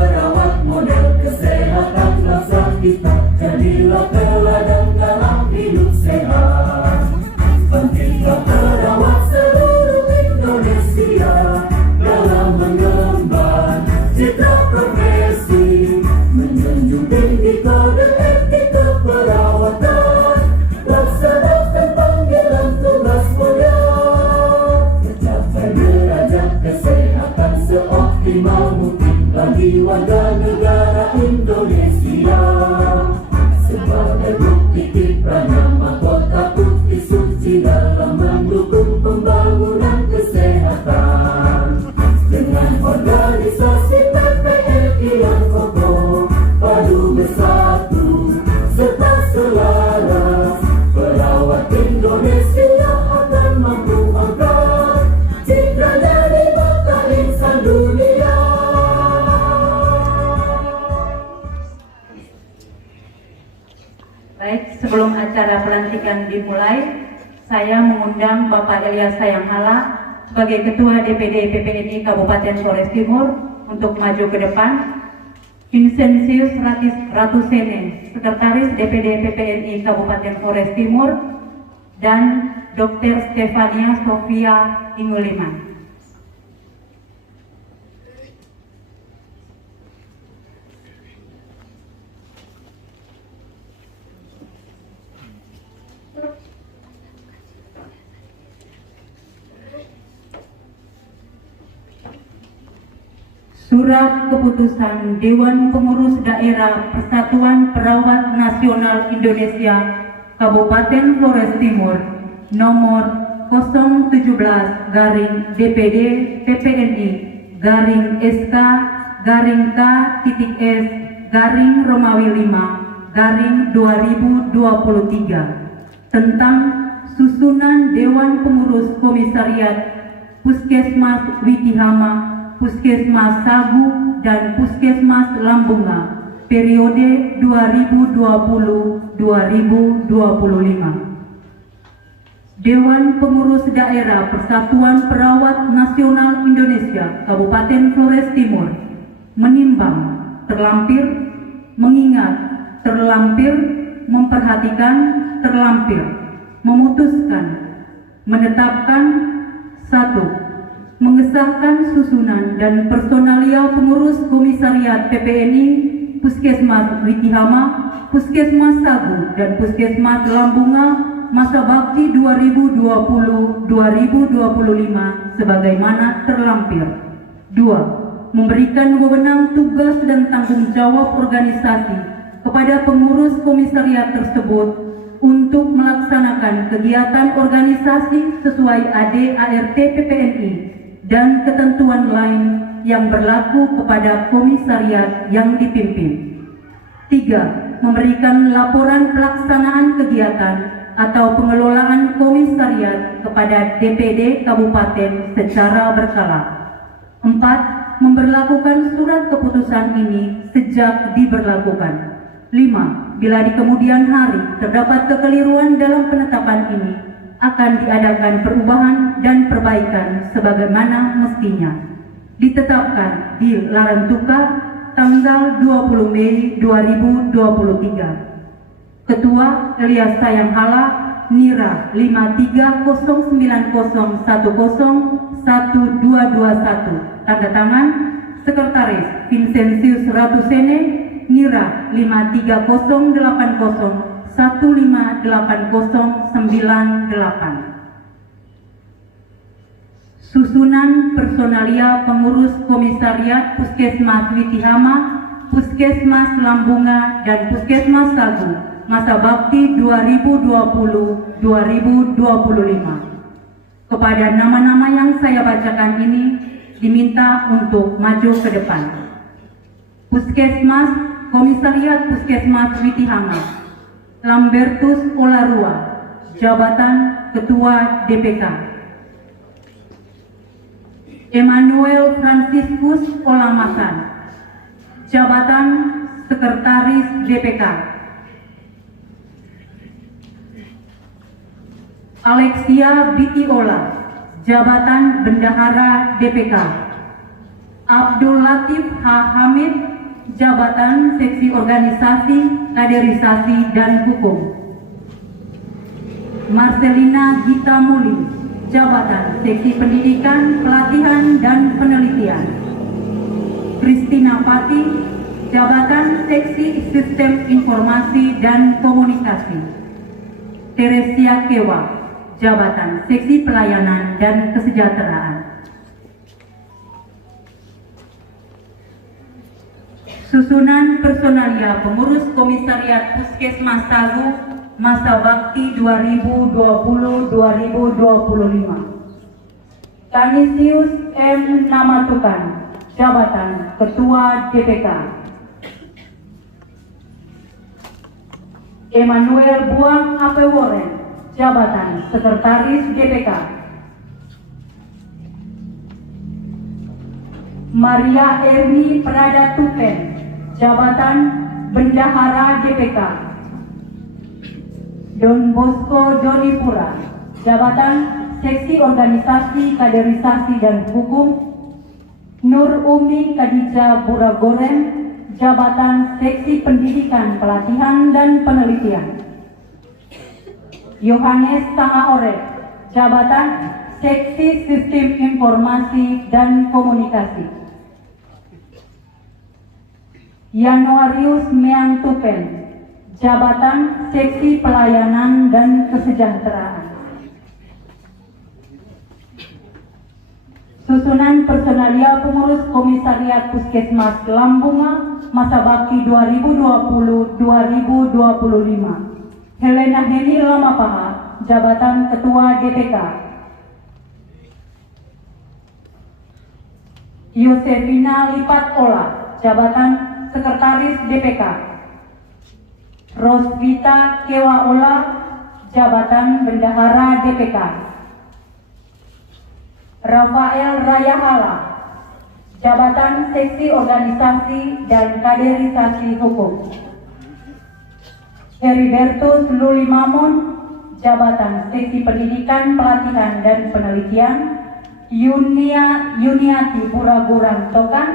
perawat model kesehatan bangsa kita. Jadilah teladan dalam hidup sehat. Bangkitlah perawat seluruh Indonesia dalam mengemban citra profesi, menjunjung tinggi kode etika perawatan, laksanakan panggilan tugas mulia, mencapai derajat kesehatan seoptimal mungkin bagi warga negara Indonesia. Sebagai bukti kiprahnya mahkota putih suci dalam mendukung pembangunan kesehatan. Dengan organisasi PPNI yang kokoh, padu bersatu serta selaras, perawat Indonesia akan mampu angkat citranya di mata insan dunia. Baik, sebelum acara pelantikan dimulai, saya mengundang Bapak Elias Sayanghala sebagai Ketua DPD PPNI Kabupaten Flores Timur untuk maju ke depan. Vincentius Ratusene, Sekretaris DPD PPNI Kabupaten Flores Timur, dan Dr. Stefania Sofia Inguliman. Surat Keputusan Dewan Pengurus Daerah Persatuan Perawat Nasional Indonesia Kabupaten Flores Timur nomor 017/DPD PPNI /SK K.S.Romawi 5/2023 tentang susunan Dewan Pengurus Komisariat Puskesmas Witihama, Puskesmas Sagu, dan Puskesmas Lambunga periode 2020-2025. Dewan Pengurus Daerah Persatuan Perawat Nasional Indonesia Kabupaten Flores Timur menimbang terlampir, mengingat terlampir, memperhatikan terlampir, memutuskan, menetapkan: 1. Mengesahkan susunan dan personalia pengurus komisariat PPNI Puskesmas Witihama, Puskesmas Sagu, dan Puskesmas Lambunga masa bakti 2020-2025 sebagaimana terlampir. 2. Memberikan wewenang tugas dan tanggung jawab organisasi kepada pengurus komisariat tersebut untuk melaksanakan kegiatan organisasi sesuai AD/ART PPNI dan ketentuan lain yang berlaku kepada komisariat yang dipimpin. 3. Memberikan laporan pelaksanaan kegiatan atau pengelolaan komisariat kepada DPD Kabupaten secara berkala. 4. Memberlakukan surat keputusan ini sejak diberlakukan. 5. Bila di kemudian hari terdapat kekeliruan dalam penetapan ini, akan diadakan perubahan dan perbaikan sebagaimana mestinya. Ditetapkan di Larantuka tanggal 20 Mei 2023. Ketua Elias Sayanghala, Nira 530901012221. Tanda tangan Sekretaris Vincentius Ratusene, Nira 530015808. Susunan personalia pengurus komisariat Puskesmas Witihama, Puskesmas Lambunga, dan Puskesmas Sagu masa bakti 2020-2025. Kepada nama-nama yang saya bacakan ini diminta untuk maju ke depan. Puskesmas Komisariat Puskesmas Witihama, Lambertus Olarua, jabatan Ketua DPK. Emmanuel Franciscus Olamasan, jabatan Sekretaris DPK. Alexia Bitiola, jabatan Bendahara DPK. Abdul Latif H. Hamid, jabatan seksi organisasi, kaderisasi, dan hukum. Marcelina Gita Muli, jabatan seksi pendidikan, pelatihan, dan penelitian. Kristina Pati, jabatan seksi sistem informasi dan komunikasi. Teresia Kewa, jabatan seksi pelayanan dan kesejahteraan. Susunan personalia pengurus komisariat Puskesmas Sagu masa bakti 2020-2025. Kanisius M. Namatukan, jabatan Ketua DPK. Emmanuel Buang Apeworen, jabatan Sekretaris DPK. Maria Erni Prada Tupen, jabatan Bendahara DPK. Don Bosco Donipura, jabatan seksi organisasi, kaderisasi, dan hukum. Nur Umi Kadija Buragoren, jabatan seksi pendidikan, pelatihan, dan penelitian. Yohanes Sangaore, jabatan seksi sistem informasi dan komunikasi. Januarius Meang Tupen, jabatan seksi pelayanan dan kesejahteraan. Susunan personalia pengurus komisariat Puskesmas Lambunga masa bakti 2020-2025. Helena Heni Lamapaha, jabatan Ketua DPK. Yosefina Lipat Ola, jabatan Sekretaris DPK. Rosvita Kewa Ola, jabatan Bendahara DPK. Rafael Rayahala, jabatan seksi organisasi dan kaderisasi hukum. Heribertus Lulimamon, jabatan seksi pendidikan, pelatihan, dan penelitian. Yuniati Buraguran Tokan,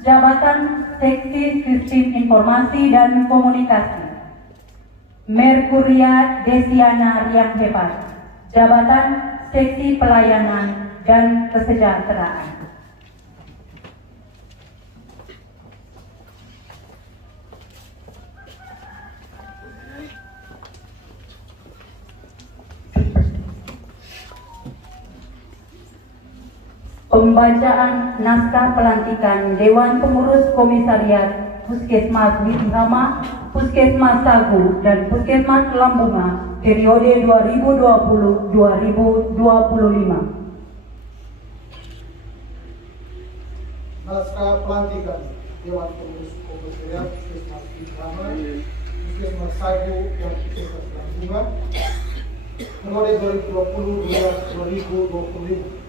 jabatan seksi sistem informasi dan komunikasi. Merkuria Desiana Riang Hebat, jabatan seksi pelayanan dan kesejahteraan. Pembacaan naskah pelantikan Dewan Pengurus Komisariat Puskesmas Witihama, Puskesmas Sagu, dan Puskesmas Lambunga periode 2020-2025. Naskah pelantikan Dewan Pengurus Komisariat Puskesmas Witihama, Puskesmas Sagu, dan Puskesmas Lambunga periode 2020-2025.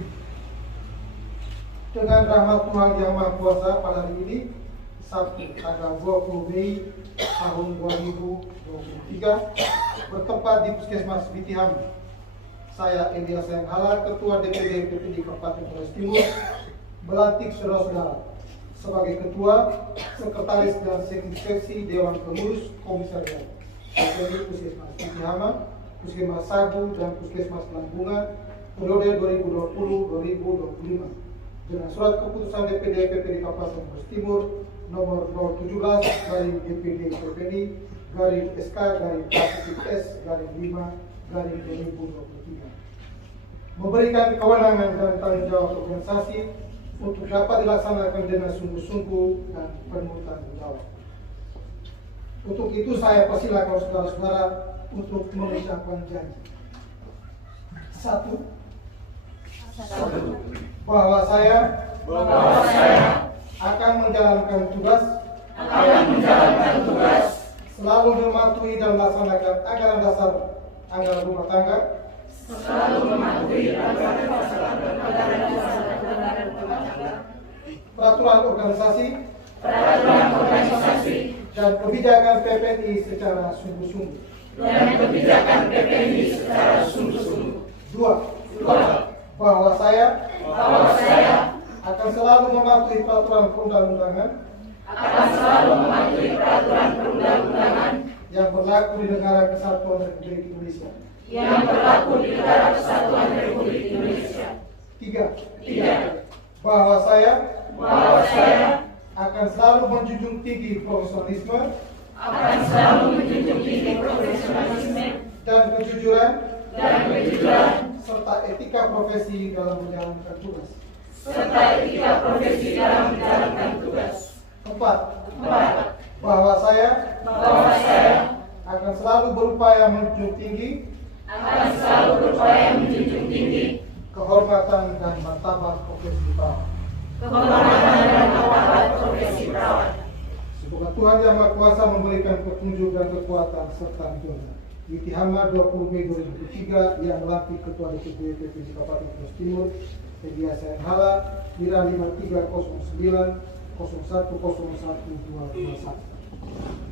Dengan rahmat Tuhan Yang Maha Kuasa pada hari ini, Sabtu tanggal 20 Mei tahun 2023, bertempat di Puskesmas Witihama. Saya Elias Sayanghala, Ketua DPD PPD Kabupaten Flores Timur, melantik saudara-saudara sebagai Ketua, Sekretaris, dan Seksi Dewan Pengurus Komisariat PPD Puskesmas Witihama, Puskesmas Sagu, dan Puskesmas Lambunga periode 2020-2025. Dengan surat keputusan DPD PPD Kabupaten Flores Timur nomor 017 garing DPD PPD garing SK garing KPS garing 5 garing 2023, memberikan kewenangan dan tanggung jawab organisasi untuk dapat dilaksanakan dengan sungguh-sungguh dan penuh tanggung jawab. Untuk itu saya persilakan saudara-saudara untuk mengucapkan janji. Satu. Bahwa saya akan menjalankan tugas selalu mematuhi dan melaksanakan anggaran rumah tangga peraturan organisasi dan kebijakan PPI secara sungguh-sungguh. Dua. Bahwa saya akan selalu mematuhi peraturan perundang-undangan berlaku di negara Kesatuan Republik Indonesia. yang berlaku di negara Kesatuan Republik Indonesia. 3. Bahwa saya akan selalu menjunjung tinggi profesionalisme dan kejujuran serta etika profesi dalam menjalankan tugas. 4. Bahwa saya akan selalu berupaya menjunjung tinggi kehormatan dan martabat profesi perawat. Semoga Tuhan Yang Maha Kuasa memberikan petunjuk dan kekuatan serta dukungan. Witi Hama 20 Mei 2003 yang melantik Ketua DPD PPD Kabupaten Flores Timur, Elia Sayang Hala, Mira 5309 010121.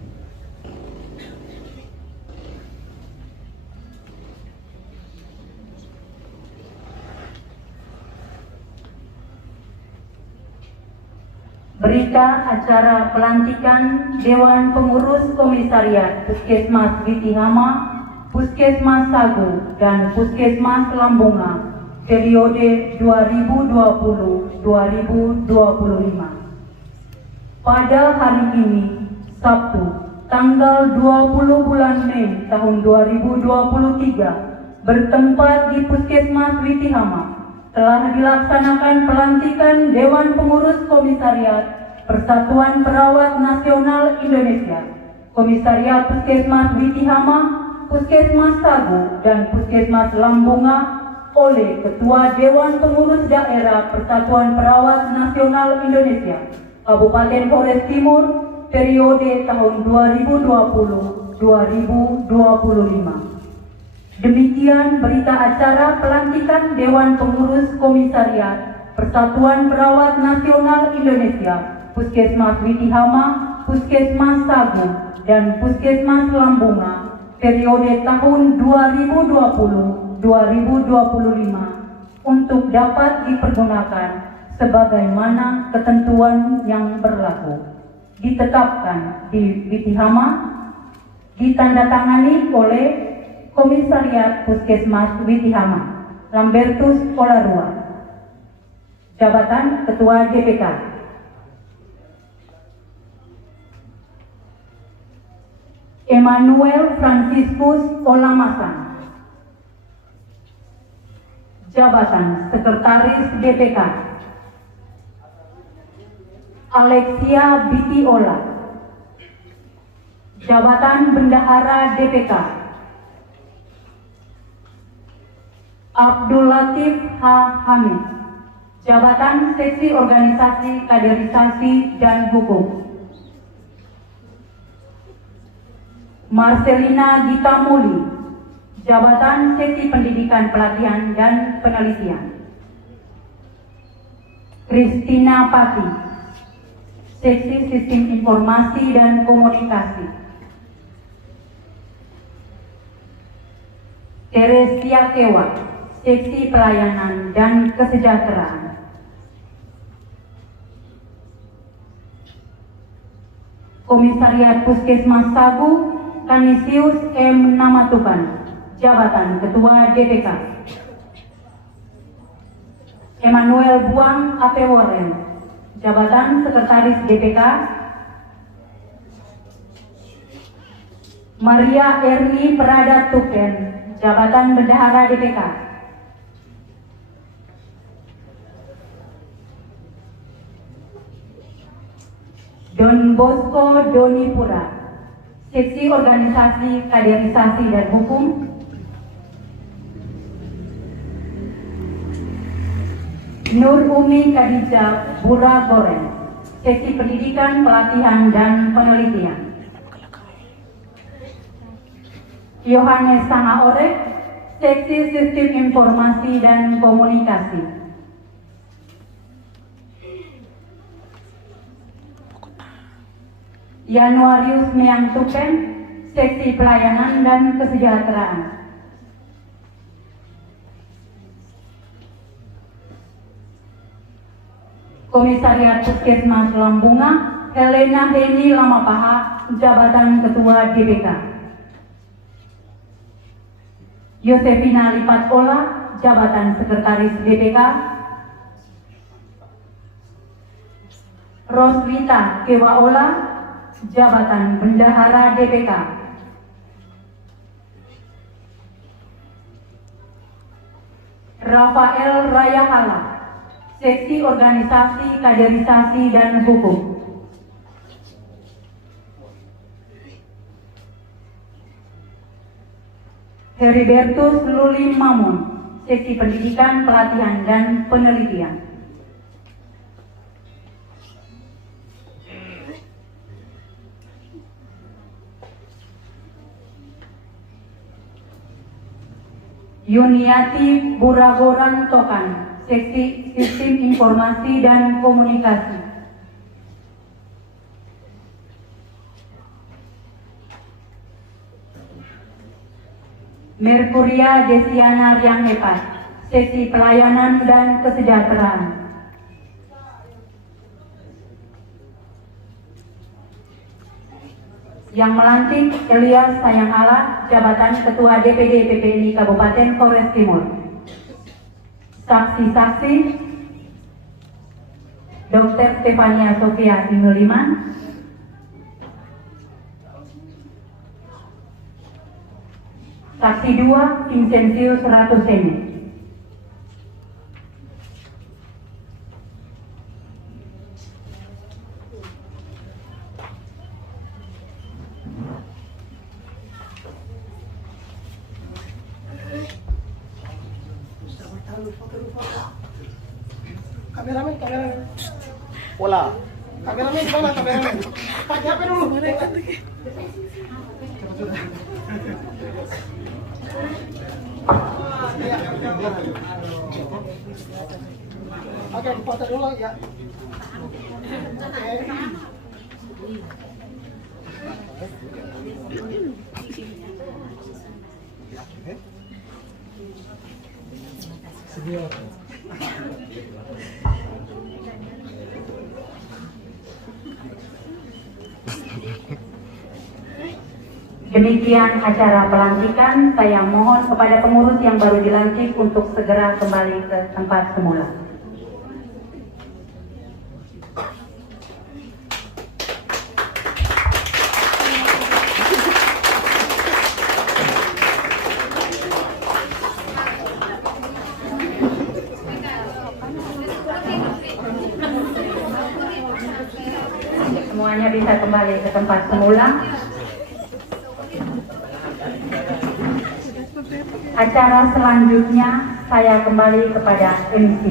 Berita acara pelantikan Dewan Pengurus Komisariat Puskesmas Witi Hama, Puskesmas Sagu, dan Puskesmas Lambunga periode 2020-2025. Pada hari ini, Sabtu, tanggal 20 bulan Mei tahun 2023, bertempat di Puskesmas Witi Hama, telah dilaksanakan pelantikan Dewan Pengurus Komisariat Persatuan Perawat Nasional Indonesia, Komisariat Puskesmas Witi Hama, Puskesmas Sagu, dan Puskesmas Lambunga oleh Ketua Dewan Pengurus Daerah Persatuan Perawat Nasional Indonesia, Kabupaten Flores Timur, periode tahun 2020-2025. Demikian berita acara pelantikan Dewan Pengurus Komisariat Persatuan Perawat Nasional Indonesia, Puskesmas Witi Hama, Puskesmas Sagu, dan Puskesmas Lambunga periode tahun 2020-2025 untuk dapat dipergunakan sebagaimana ketentuan yang berlaku. Ditetapkan di Witi Hama, ditandatangani oleh Komisariat Puskesmas Witi Hama, Lambertus Olarua. Jabatan Ketua DPK. Emmanuel Franciscus Olamasan. Jabatan Sekretaris DPK. Alexia Bitiola. Jabatan Bendahara DPK. Abdul Latif H. Hamid. Jabatan Seksi Organisasi Kaderisasi dan Hukum. Marcelina Gita Muli. Jabatan Seksi Pendidikan Pelatihan dan Penelitian. Christina Pati. Seksi Sistem Informasi dan Komunikasi. Teresia Kewa. Seksi Pelayanan dan Kesejahteraan. Komisariat Puskesmas Sagu, Kanisius M. Namatukan. Jabatan Ketua DPK. Emmanuel Buang Apeworen. Jabatan Sekretaris DPK. Maria Erni Prada Tuken. Jabatan Bendahara DPK. Don Bosco Donipura. Seksi Organisasi Kaderisasi dan Hukum. Nur Umi Khadijah Bura Goren. Seksi Pendidikan, Pelatihan, dan Penelitian. Yohanes Sangaorek. Seksi Sistem Informasi dan Komunikasi. Januarius Meang Tupen, Seksi Pelayanan dan Kesejahteraan. Komisariat Puskesmas Lambunga, Helena Heni Lamapaha, Jabatan Ketua DPK. Yosefina Lipat Ola, jabatan Sekretaris DPK. Roswita Kewa Ola, jabatan Bendahara DPK. Rafael Rayahala, Seksi Organisasi Kaderisasi dan Hukum. Heribertus Lulim Mamun, Seksi Pendidikan, Pelatihan, dan Penelitian. Yuniati Buragoran Tokan, Seksi Sistem Informasi dan Komunikasi. Merkuria Desiana Riang Hepat, Seksi Pelayanan dan Kesejahteraan. Yang melantik Elias Sayanghala, jabatan Ketua DPD PPNI Kabupaten Flores Timur. Saksi-saksi Dr. Stefania Sofia Sinuliman, Saksi 2 Vincenzius Ratuseni. Kameramen. Pola. Kameramen di mana kameramen? Pakai HP dulu. Oke, foto dulu ya. Oke. Sedia. Demikian acara pelantikan. Saya mohon kepada pengurus yang baru dilantik untuk segera kembali ke tempat semula. Semuanya bisa kembali ke tempat semula. Acara selanjutnya saya kembali kepada MC.